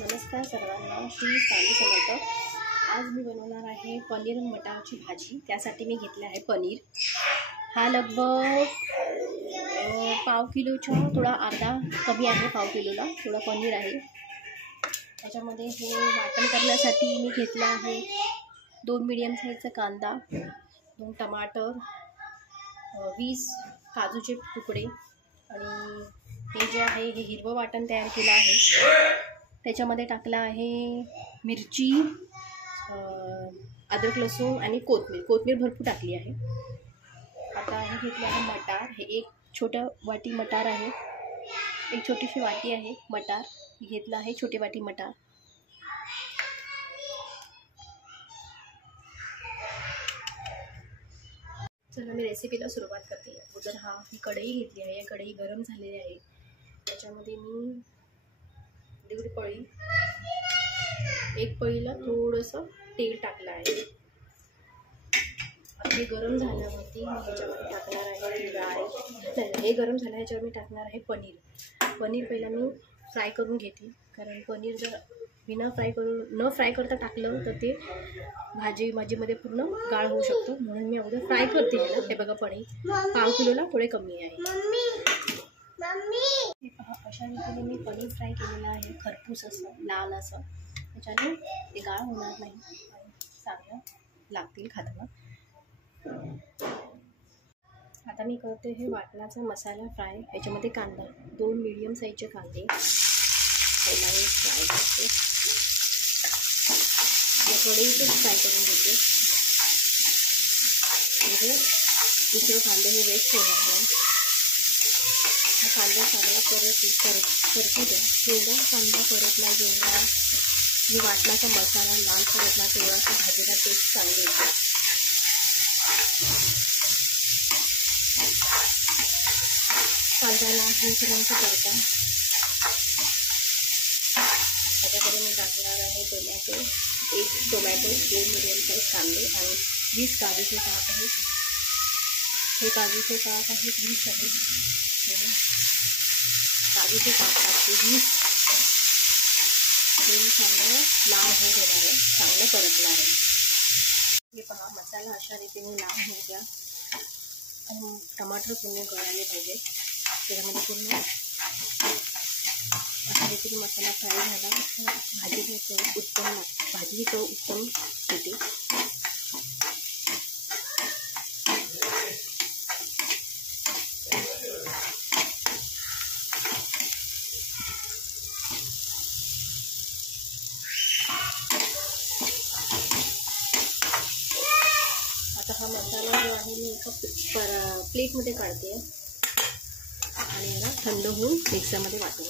नमस्कार सर्वांना, श्री स्वामी समर्थ। आज मी बनवणार आहे पनीर मटारची भाजी। त्यासाठी मी घेतले आहे पनीर। हा लगभग पाव किलोच्या थोडा अर्धा कमी आहे, पाव किलोला थोडा पनीर आहे। त्याच्यामध्ये हे वाटण करण्यासाठी मी घेतला आहे 2 मीडियम साईजचा कांदा, 2 टमाटर, 20 काजूचे तुकडे आणि हे जे आहे हे हिरवं वाटण तयार केलं आहे। त्याच्यामध्ये टाकला आहे मिरची, अद्रक लसूण आणि कोथिंबीर भरपूर टाकली आहे। आता हे घेतले आहे मटार। हे एक छोटा वाटी मटार आहे, एक छोटीशी वाटी आहे मटार घेतला आहे, छोटी वाटी मटार। चला मी रेसिपीला सुरुवात करते। अगोदर ही कढई घेतली आहे, कढई गरम झालेली आहे। त्याच्यामध्ये मी एक पळीला थोडंसं तेल टाकलं आहे। हे गरम झाल्यावरती मी ह्याच्यामध्ये टाकणार आहे डाळ। हे गरम झालं, ह्याच्यावर मी टाकणार आहे पनीर पहिला मी फ्राय करून घेते, कारण पनीर जर न फ्राय करता टाकलं तर ते भाजीमध्ये पूर्ण गाळ होऊ शकतो, म्हणून मी अगोदर फ्राय करते ह्याला। हे बघा, पनीर पाव किलोला थोडे कमी आहे। हे पहा, अशा रीतीने मी पनीर फ्राय केलेलं आहे, खरपूस असं लाल असं। त्याच्याने ते गाळ होणार नाही आणि चांगलं लागतील खाताना। आता मी करते हे वाटणाचा मसाला फ्राय। याच्यामध्ये कांदा, 2 मीडियम साईजचे कांदे पहिला मी फ्राय करते, थोडेसे फ्राय करून घेते, म्हणजे दुसरे कांदे हे वेस्ट होणार नाही। हा कांदा चांगला परतू द्या। जेवढा कांदा परतला, जेवढा मी वाटणाचा मसाला लाल परतला, तेवढा भाजीला टेस्ट चांगली येते। कांद्याला होईपर्यंत परता। त्याच्याकडे मी टाकणार आहे एक टोमॅटो, 2 मीडियम साईज कांदे आणि 20 काजूचे काप आहेत। हे काजूचे काप आहेत 20 आहेत। काजूचे काप टाकते 20। हे चांगलं लाल होऊ देणार आहे, चांगलं परतणार आहे। हे पहा, मसाला अशा रीतीने लाल होऊ द्या आणि टमाटर पूर्ण गळाले पाहिजे। त्याच्यामध्ये पूर्ण अशा रीतीने मसाला फ्राय झाला, भाजी चव उत्तम येते। आता हा मसाला जो आहे मी एका प्लेटमध्ये काढते आणि याला थंड होऊन मिक्सरमध्ये वाटून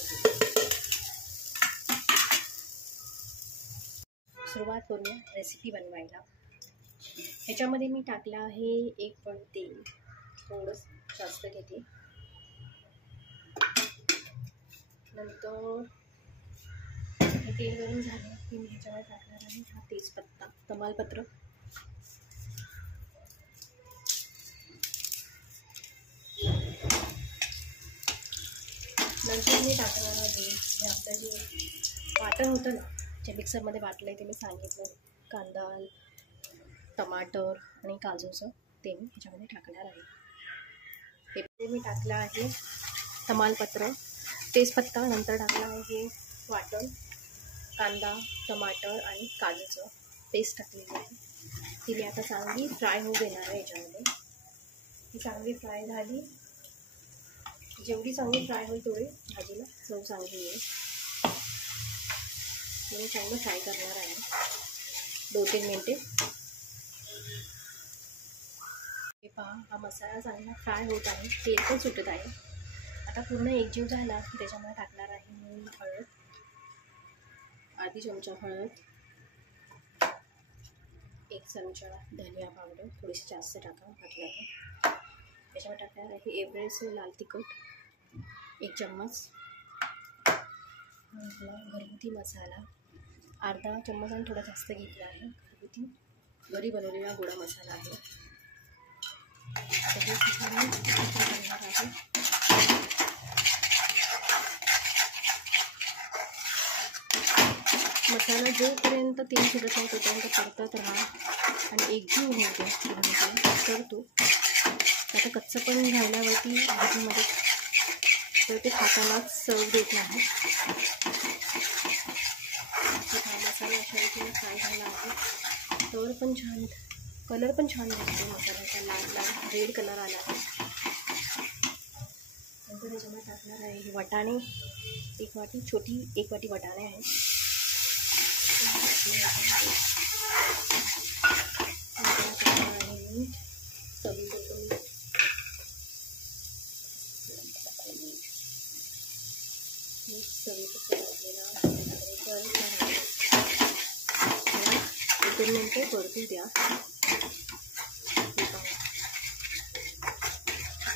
सुरुवात करूया रेसिपी बनवायला। ह्याच्यामध्ये मी टाकलं आहे 1 पळ तेल, थोडंसं जास्त घेते। नंतर हे तेल गरम झालं की मी ह्याच्यावर टाकणार आहे हा तेजपत्ता, तमालपत्र, नंतर मी टाकणार आहे हे आपलं जे वाटण होतं ना, जे मिक्सरमध्ये वाटलं आहे ते मी सांगितलं, कांदा, टमाटर आणि काजूचं, ते मी ह्याच्यामध्ये टाकणार आहे। हे मी टाकलं आहे तमालपत्र, तेजपत्ता, नंतर टाकलं आहे हे वाटण, कांदा, टमाटर आणि काजूचं पेस्ट टाकलेली आहे। ती मी आता चांगली फ्राय होऊ देणार आहे ह्याच्यामध्ये। ही चांगली फ्राय झाली, जेवढी चांगली फ्राय होईल तेवढी भाजीला चव चांगली येईल। मी चांगलं फ्राय करणार आहे 2-3 मिनटे। हे पहा, हा मसाला चांगला फ्राय होत आहे, तेल पण सुटत आहे। आता पूर्ण एकजीव झाला की त्याच्यामध्ये टाकणार आहे मी हळद, अर्धी चमचा हळद, 1 चमचा धनिया पावडर, थोडीशी जास्त टाका वाटलं तर। त्याच्यावर टाकणार आहे एव्हरेस्ट लाल तिखट 1 चम्मच, घरगुती मसाला अर्धा चम्मच आणि थोडा जास्त घेतला आहे, घरी बनवलेला गोडा मसाला आहे। आता हे घालणार आहे। मसाला जोपर्यंत तेल सुटत नाही तोपर्यंत परतत राहा आणि एकजीव होऊ द्या पूर्णपणे. तर तो आता कच्चं पण राहिल्यावरती भाजीमध्ये तर ते खातानाच चव देत नाही. मसाला अशा रीतीने फ्राय झाला आहे. तर पण छान कलर पण छान दिसतो मसाल्याचा, लाल लाल रेड कलर आला आहे. नंतर याच्यामध्ये टाकणार आहे हे वाटाणे, एक वाटी छोटी, एक वाटी वाटाणे आहे. दोन मिनटे परतू द्या.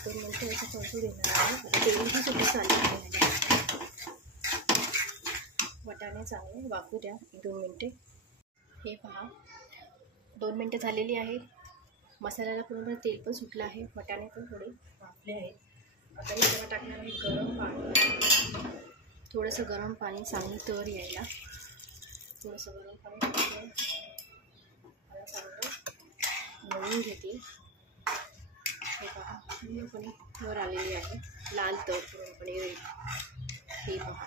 2 मिनटं याचं परतू देणार आहे. आता तेलही सुद्धा चालू आहे. वाटाणे चांगले वाफू द्या 1-2 मिनटे. हे पहा 2 मिनटं झालेली आहेत. मसाल्याला पूर्ण तेल पण सुटलं आहे, वाटाणे पण थोडे वाफले आहेत. आता मी त्याला टाकणार आहे गरम पाणी. थोडंसं गरम पाणी चांगली तर यायला थोडंसं गरम पाणी मला चांगलं मळून घेते. हे पहा पूर्णपणे वर आलेली आहे, लाल तर पूर्णपणे रेड. हे पहा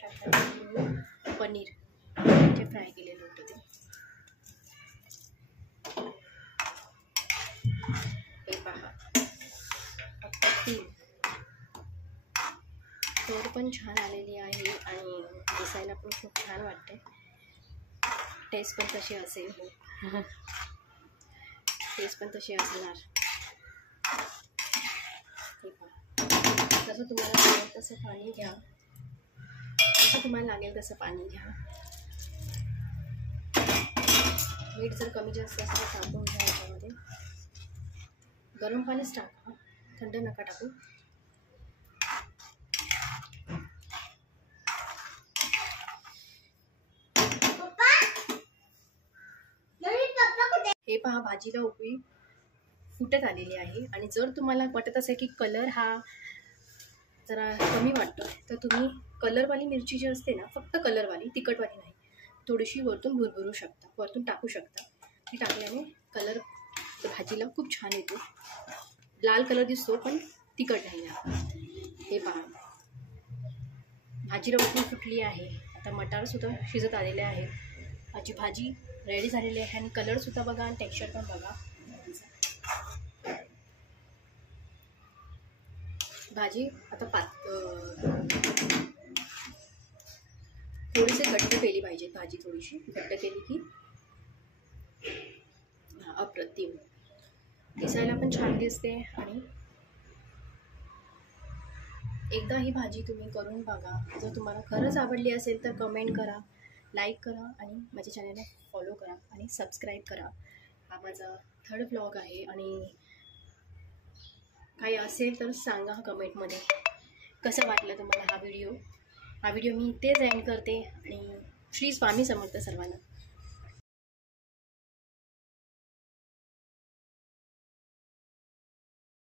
टाकणार पनीर जे फ्राय केलेलं होतं ते. हे पहा तर पण छान आलेली आहे आणि दिसायला पण खूप छान वाटते. टेस्ट पण तशी असेल. हो टेस्ट पण तशी असणार. हे पहा जसं तुम्हाला लागेल तसं पाणी घ्या, जसं तुम्हाला लागेल तसं पाणी घ्या. मीठ जर कमी जास्त असेल तर टाकून घ्या. याच्यामध्ये गरम पाणीच टाका, थंड नका टाकू. हे पहा भाजीला उकळी फुटत आलेली आहे. आणि जर तुम्हाला वाटत असेल की कलर हा जरा कमी वाटतो तर तुम्ही कलरवाली मिरची जी असते ना, फक्त कलरवाली, तिखटवाली नाही, थोडीशी वरतून भुरभुरू शकता, वरतून टाकू शकता. ती टाकल्याने कलर भाजीला खूप छान येतो. लाल कलर दिसतो पण तिखट नाही आहे. हे पहा भाजीला उकळी फुटली आहे. आता मटारसुद्धा शिजत आलेले आहे. माझी भाजी रेडी झालेली आहे आणि कलरसुद्धा बघा आणि टेक्स्चर पण बघा. भाजी आता थोडीशी घट्ट केली पाहिजे. भाजी थोडीशी घट्ट केली की अप्रतिम दिसायला पण छान दिसते. आणि एकदा ही भाजी तुम्ही करून बघा. जर तुम्हाला खरंच आवडली असेल तर कमेंट करा, लाईक करा आणि माझ्या चॅनलला फॉलो करा आणि सबस्क्राईब करा. हा माझा 3rd व्लॉग आहे आणि काही असेल तर सांगा कमेंटमध्ये कसं वाटलं तुम्हाला हा व्हिडिओ. मी इथेच एंड करते आणि श्री स्वामी समर्थ सर्वांना.